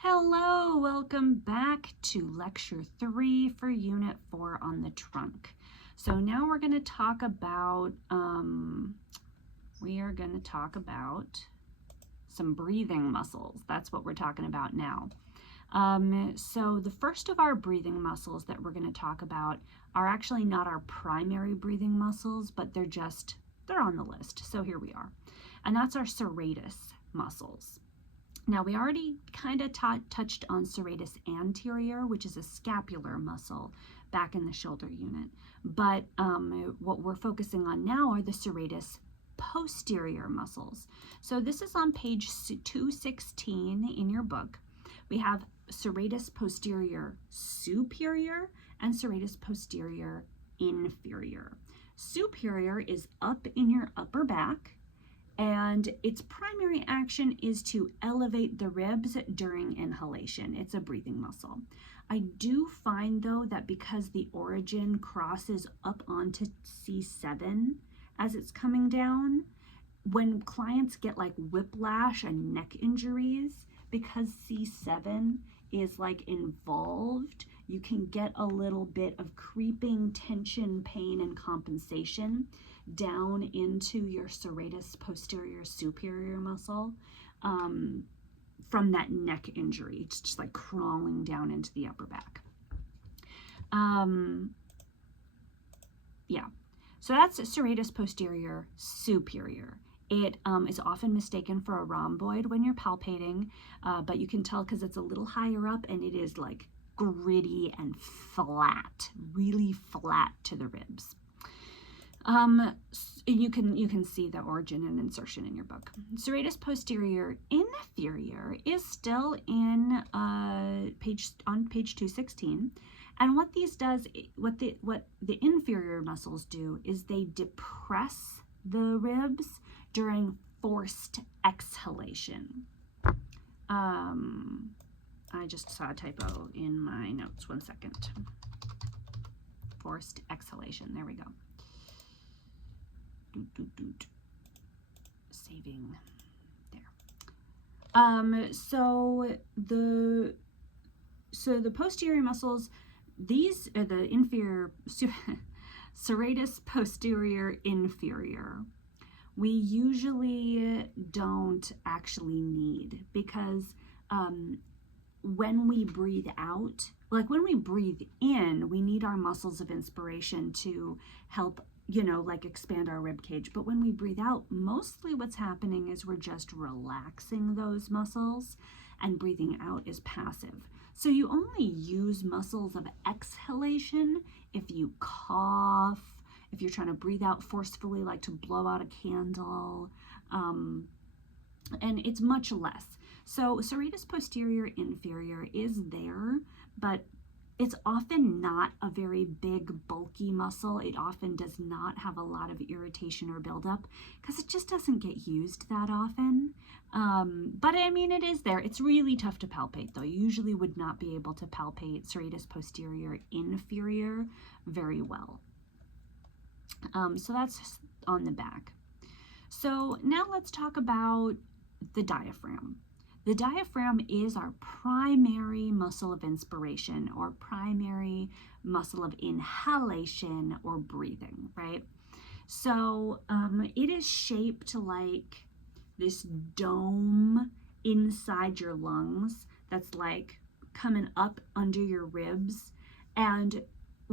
Hello, welcome back to lecture 3 for unit 4 on the trunk. So now we're going to talk about some breathing muscles. That's what we're talking about now. So the first of our breathing muscles that we're going to talk about are actually not our primary breathing muscles, but they're on the list. So here we are. And that's our serratus muscles. Now, we already kind of touched on serratus anterior, which is a scapular muscle back in the shoulder unit. But what we're focusing on now are the serratus posterior muscles. So this is on page 216 in your book. We have serratus posterior superior and serratus posterior inferior. Superior is up in your upper back, and its primary action is to elevate the ribs during inhalation. It's a breathing muscle. I do find, though, that because the origin crosses up onto C7 as it's coming down, when clients get like whiplash and neck injuries, because C7 is like involved, you can get a little bit of creeping tension, pain, and compensation down into your serratus posterior superior muscle from that neck injury. It's just like crawling down into the upper back. So that's serratus posterior superior. It is often mistaken for a rhomboid when you're palpating, but you can tell because it's a little higher up and it is like gritty and flat, really flat to the ribs. You can see the origin and insertion in your book. Serratus posterior inferior is still in on page 216, and what the inferior muscles do is they depress the ribs during forced exhalation. I just saw a typo in my notes. 1 second. Forced exhalation. There we go. Saving there. So the posterior muscles, these are the inferior serratus posterior inferior. We usually don't actually need, because when we breathe out, like when we breathe in, we need our muscles of inspiration to help, like expand our rib cage. But when we breathe out, mostly what's happening is we're just relaxing those muscles, and breathing out is passive. So you only use muscles of exhalation if you cough, if you're trying to breathe out forcefully, like to blow out a candle, and it's much less. So serratus posterior inferior is there, but it's often not a very big, bulky muscle. It often does not have a lot of irritation or buildup because it just doesn't get used that often. But I mean, it is there. It's really tough to palpate, though. You usually would not be able to palpate serratus posterior inferior very well. So that's on the back. So now let's talk about the diaphragm. The diaphragm is our primary muscle of inspiration, or primary muscle of inhalation or breathing, right? So it is shaped like this dome inside your lungs that's like coming up under your ribs, and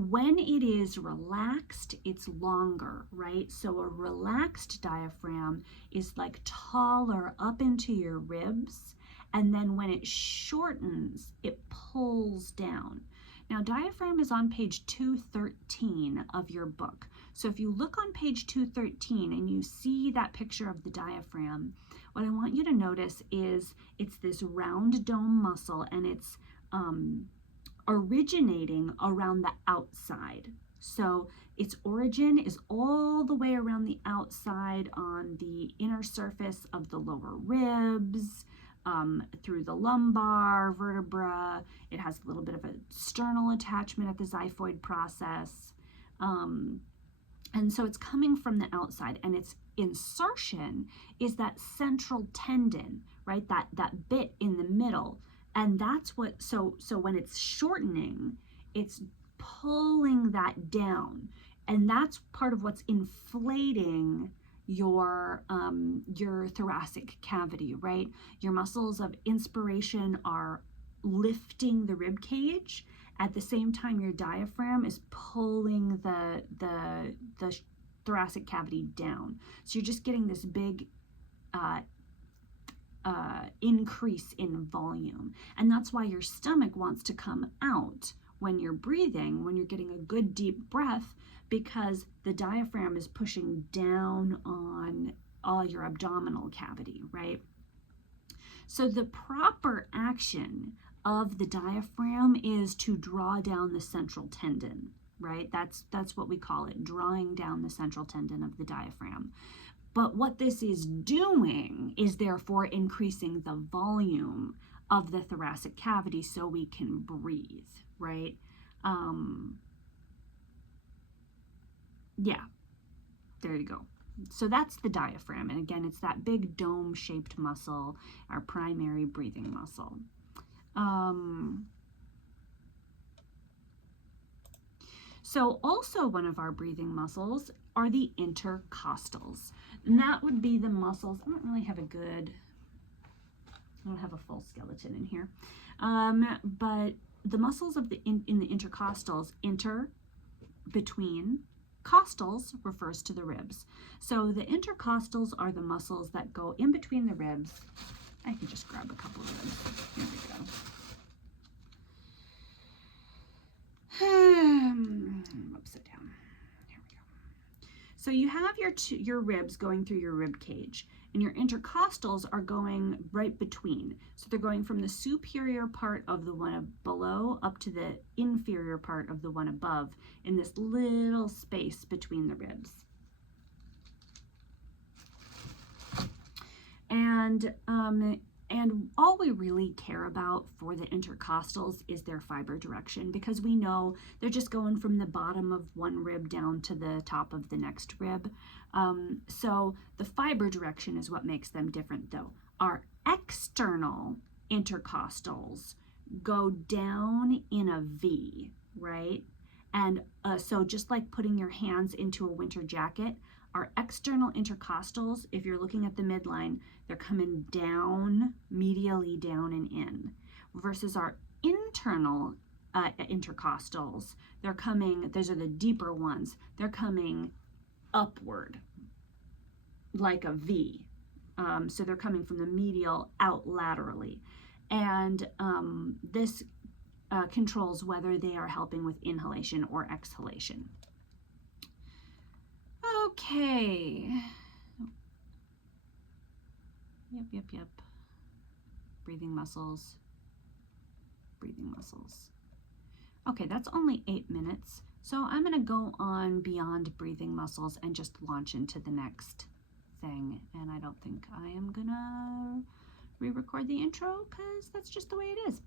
when it is relaxed, it's longer, right? So a relaxed diaphragm is like taller up into your ribs, and then when it shortens, it pulls down. Now, diaphragm is on page 213 of your book. So if you look on page 213 and you see that picture of the diaphragm, what I want you to notice is it's this round dome muscle, and it's originating around the outside. So its origin is all the way around the outside on the inner surface of the lower ribs, through the lumbar vertebra. It has a little bit of a sternal attachment at the xiphoid process. And so it's coming from the outside, and its insertion is that central tendon, right? That bit in the middle And that's what, so when it's shortening, it's pulling that down. And that's part of what's inflating your thoracic cavity, right? Your muscles of inspiration are lifting the rib cage. At the same time, your diaphragm is pulling the thoracic cavity down. So you're just getting this big increase in volume. And that's why your stomach wants to come out when you're breathing, when you're getting a good deep breath, because the diaphragm is pushing down on all your abdominal cavity, right? So the proper action of the diaphragm is to draw down the central tendon, right? That's what we call it, drawing down the central tendon of the diaphragm. But what this is doing is therefore increasing the volume of the thoracic cavity so we can breathe, right? Yeah, there you go. So that's the diaphragm. And again, it's that big dome-shaped muscle, our primary breathing muscle. So also one of our breathing muscles are the intercostals. And that would be the muscles. I don't really have I don't have a full skeleton in here. But the muscles of in the intercostals, between, costals refers to the ribs. So the intercostals are the muscles that go in between the ribs. I can just grab a couple of ribs. Here we go. Upside down. Here we go. So you have your ribs going through your rib cage, and your intercostals are going right between. So they're going from the superior part of the one below up to the inferior part of the one above in this little space between the ribs. And all we really care about for the intercostals is their fiber direction, because we know they're just going from the bottom of one rib down to the top of the next rib. So the fiber direction is what makes them different, though. Our external intercostals go down in a V, right? And so just like putting your hands into a winter jacket, our external intercostals, if you're looking at the midline, they're coming down, medially down and in, versus our internal intercostals, they're coming, those are the deeper ones, they're coming upward, like a V. So they're coming from the medial out laterally. And this controls whether they are helping with inhalation or exhalation. Okay. Yep. Breathing muscles. Okay, that's only 8 minutes. So I'm going to go on beyond breathing muscles and just launch into the next thing. And I don't think I am going to re-record the intro because that's just the way it is.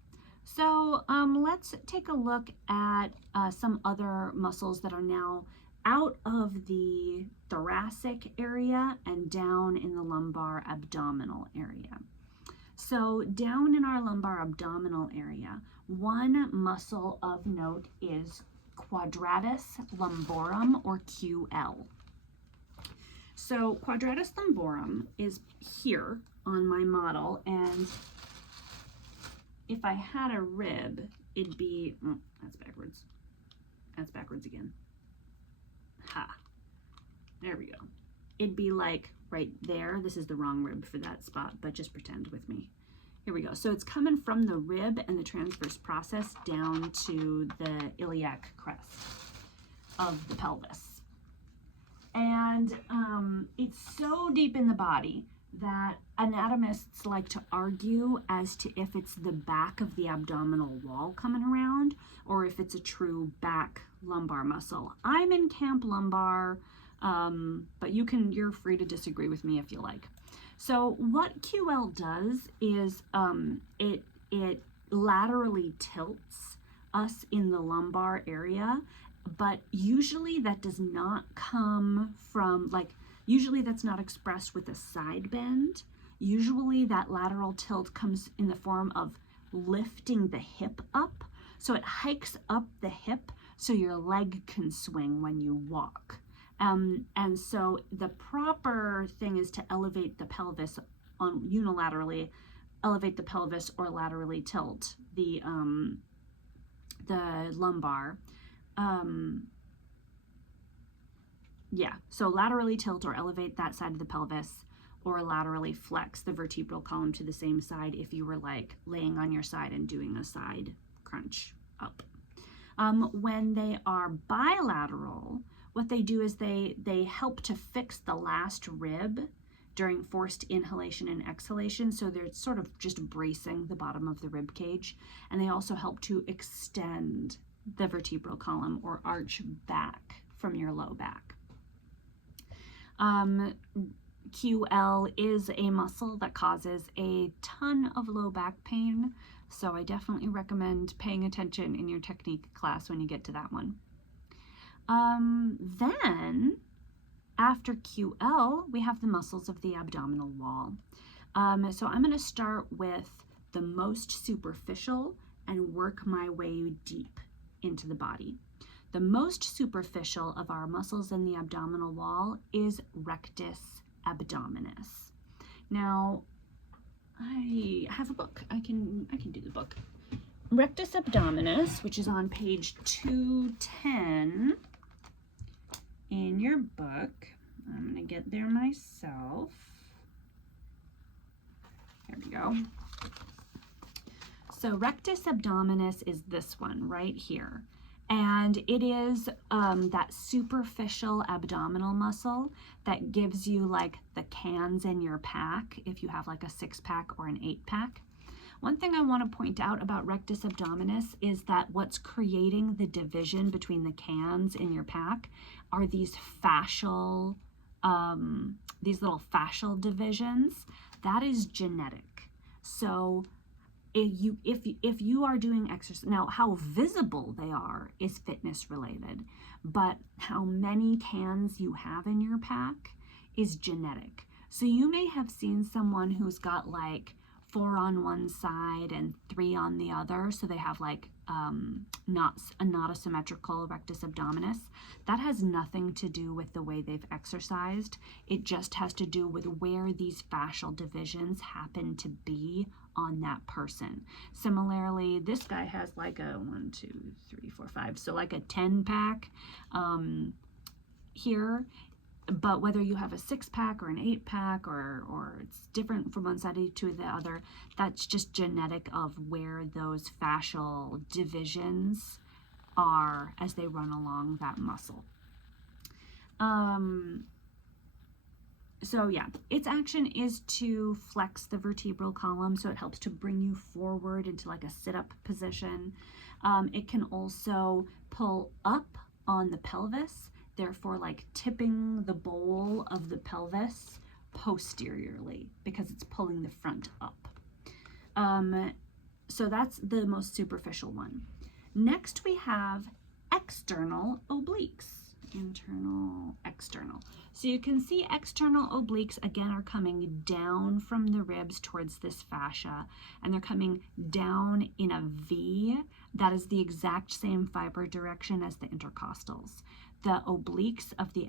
So let's take a look at some other muscles that are now out of the thoracic area and down in the lumbar abdominal area. So down in our lumbar abdominal area, one muscle of note is quadratus lumborum, or QL. So quadratus lumborum is here on my model, and if I had a rib, it'd be, that's backwards. That's backwards again. Ha. There we go. It'd be like right there. This is the wrong rib for that spot, but just pretend with me. Here we go. So it's coming from the rib and the transverse process down to the iliac crest of the pelvis. And it's so deep in the body that anatomists like to argue as to if it's the back of the abdominal wall coming around or if it's a true back lumbar muscle. I'm in camp lumbar, but you're free to disagree with me if you like. So what QL does is it laterally tilts us in the lumbar area, but usually that does not come from, usually that's not expressed with a side bend. Usually that lateral tilt comes in the form of lifting the hip up. So it hikes up the hip so your leg can swing when you walk. And so the proper thing is to elevate the pelvis on unilaterally, elevate the pelvis or laterally tilt the lumbar. Yeah, so laterally tilt or elevate that side of the pelvis, or laterally flex the vertebral column to the same side if you were like laying on your side and doing a side crunch up. When they are bilateral, what they do is they help to fix the last rib during forced inhalation and exhalation. So they're sort of just bracing the bottom of the rib cage. And they also help to extend the vertebral column or arch back from your low back. QL is a muscle that causes a ton of low back pain. So I definitely recommend paying attention in your technique class when you get to that one. Then after QL, we have the muscles of the abdominal wall. So I'm going to start with the most superficial and work my way deep into the body. The most superficial of our muscles in the abdominal wall is rectus abdominis. Now, I have a book. I can do the book. Rectus abdominis, which is on page 210 in your book. I'm going to get there myself. There we go. So rectus abdominis is this one right here. And it is that superficial abdominal muscle that gives you like the cans in your pack if you have like a 6-pack or an 8-pack. One thing I want to point out about rectus abdominis is that what's creating the division between the cans in your pack are these fascial, these little fascial divisions. That is genetic. So if you are doing exercise, now how visible they are is fitness related, but how many cans you have in your pack is genetic. So you may have seen someone who's got like 4 on one side and 3 on the other, so they have like not a symmetrical rectus abdominis. That has nothing to do with the way they've exercised. It just has to do with where these fascial divisions happen to be on that person. Similarly, this guy has like a 1, 2, 3, 4, 5, so like a 10-pack here. But whether you have a 6-pack or an 8-pack or it's different from one side to the other, that's just genetic of where those fascial divisions are as they run along that muscle. So yeah, its action is to flex the vertebral column, so it helps to bring you forward into like a sit-up position. It can also pull up on the pelvis, therefore like tipping the bowl of the pelvis posteriorly because it's pulling the front up. So that's the most superficial one. Next we have external obliques. Internal, external. So you can see external obliques again are coming down from the ribs towards this fascia, and they're coming down in a V. That is the exact same fiber direction as the intercostals. The obliques of the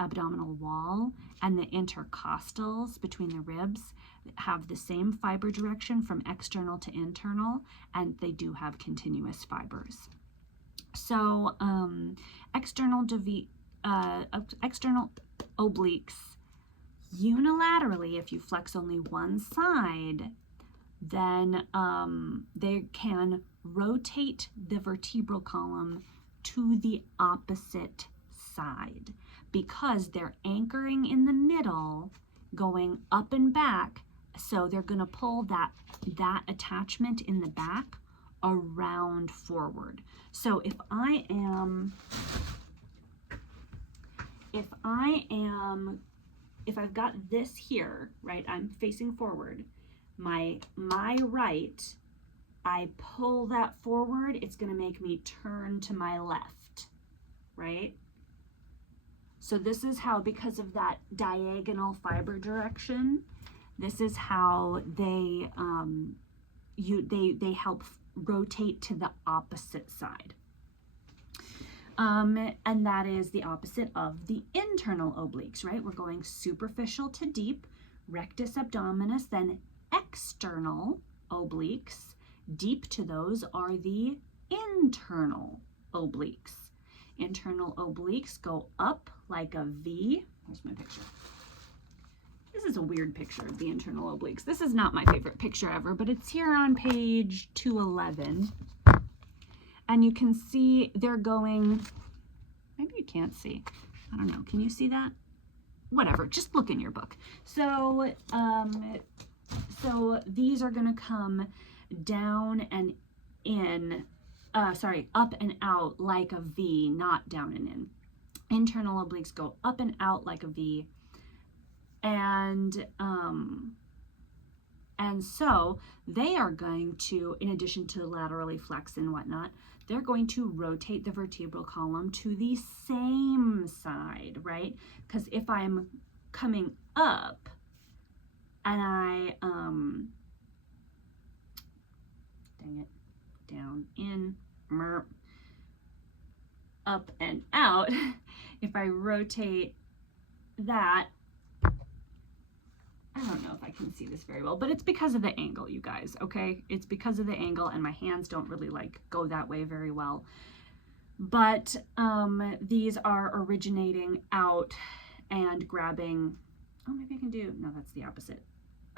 abdominal wall and the intercostals between the ribs have the same fiber direction from external to internal, and they do have continuous fibers. So external obliques, unilaterally, if you flex only one side, then they can rotate the vertebral column to the opposite side because they're anchoring in the middle, going up and back. So they're going to pull that attachment in the back around forward. So if I've got this here, right, I'm facing forward, my right, I pull that forward, it's going to make me turn to my left, right? So this is how, because of that diagonal fiber direction, this is how they they help rotate to the opposite side. And that is the opposite of the internal obliques, right? We're going superficial to deep, rectus abdominis, then external obliques. Deep to those are the internal obliques. Internal obliques go up like a V. Here's my picture. This is a weird picture of the internal obliques. This is not my favorite picture ever, but it's here on page 211. And you can see they're going, maybe you can't see. I don't know. Can you see that? Whatever. Just look in your book. So, so these are going to come down and in, up and out like a V, not down and in. Internal obliques go up and out like a V. And so they are going to, in addition to laterally flex and whatnot, they're going to rotate the vertebral column to the same side, right? Because if I'm coming up and I, dang it, down, in, up and out, if I rotate that, I don't know if I can see this very well, but it's because of the angle, you guys, okay? It's because of the angle, and my hands don't really like go that way very well. But these are originating out and grabbing, oh, maybe I can do, no, that's the opposite.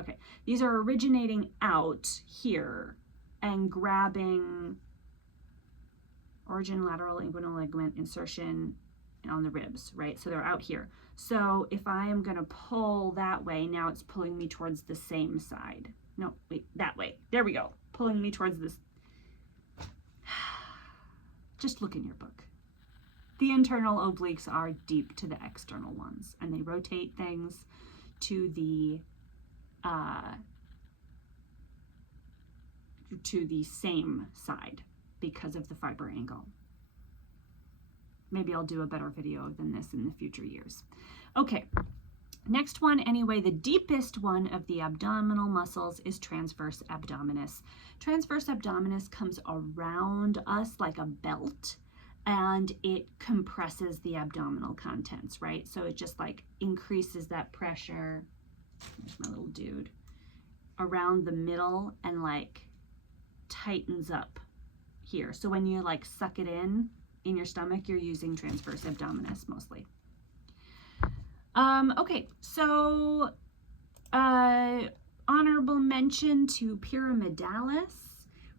Okay, these are originating out here and grabbing origin, lateral, inguinal ligament, insertion on the ribs, right? So they're out here. So if I am going to pull that way, now it's pulling me towards the same side. No, wait, that way. There we go. Pulling me towards this. Just look in your book. The internal obliques are deep to the external ones, and they rotate things to the same side because of the fiber angle. Maybe I'll do a better video than this in the future years. Okay, next one anyway, the deepest one of the abdominal muscles is transverse abdominis. Transverse abdominis comes around us like a belt, and it compresses the abdominal contents, right? So it just like increases that pressure, there's my little dude, around the middle and like tightens up here. So when you like suck it in your stomach, you're using transverse abdominis mostly. Okay, so honorable mention to pyramidalis,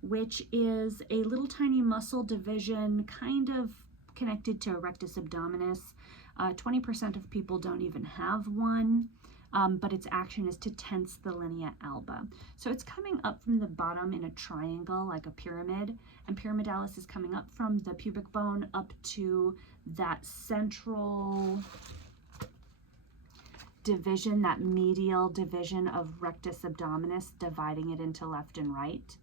which is a little tiny muscle division kind of connected to rectus abdominis. 20% of people don't even have one, but its action is to tense the linea alba. So it's coming up from the bottom in a triangle like a pyramid, and pyramidalis is coming up from the pubic bone up to that central division, that medial division of rectus abdominis, dividing it into left and right.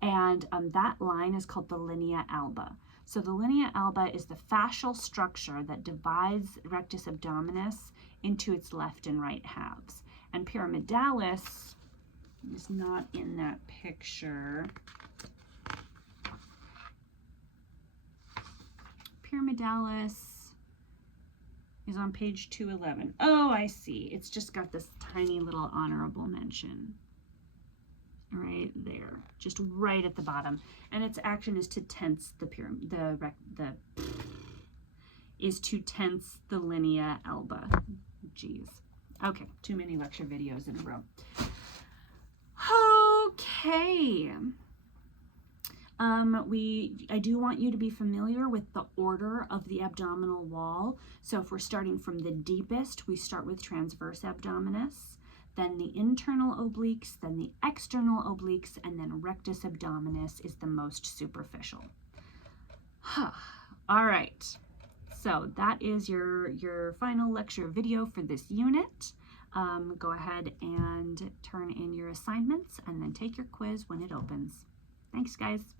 And that line is called the linea alba. So the linea alba is the fascial structure that divides rectus abdominis into its left and right halves. And pyramidalis is not in that picture. Pyramidalis is on page 211. Oh, I see. It's just got this tiny little honorable mention right there, just right at the bottom. And its action is to tense the tense the linea alba. Jeez. Okay, too many lecture videos in a row. Okay. I do want you to be familiar with the order of the abdominal wall. So if we're starting from the deepest, we start with transverse abdominis, then the internal obliques, then the external obliques, and then rectus abdominis is the most superficial. All right. So that is your final lecture video for this unit. Go ahead and turn in your assignments and then take your quiz when it opens. Thanks, guys.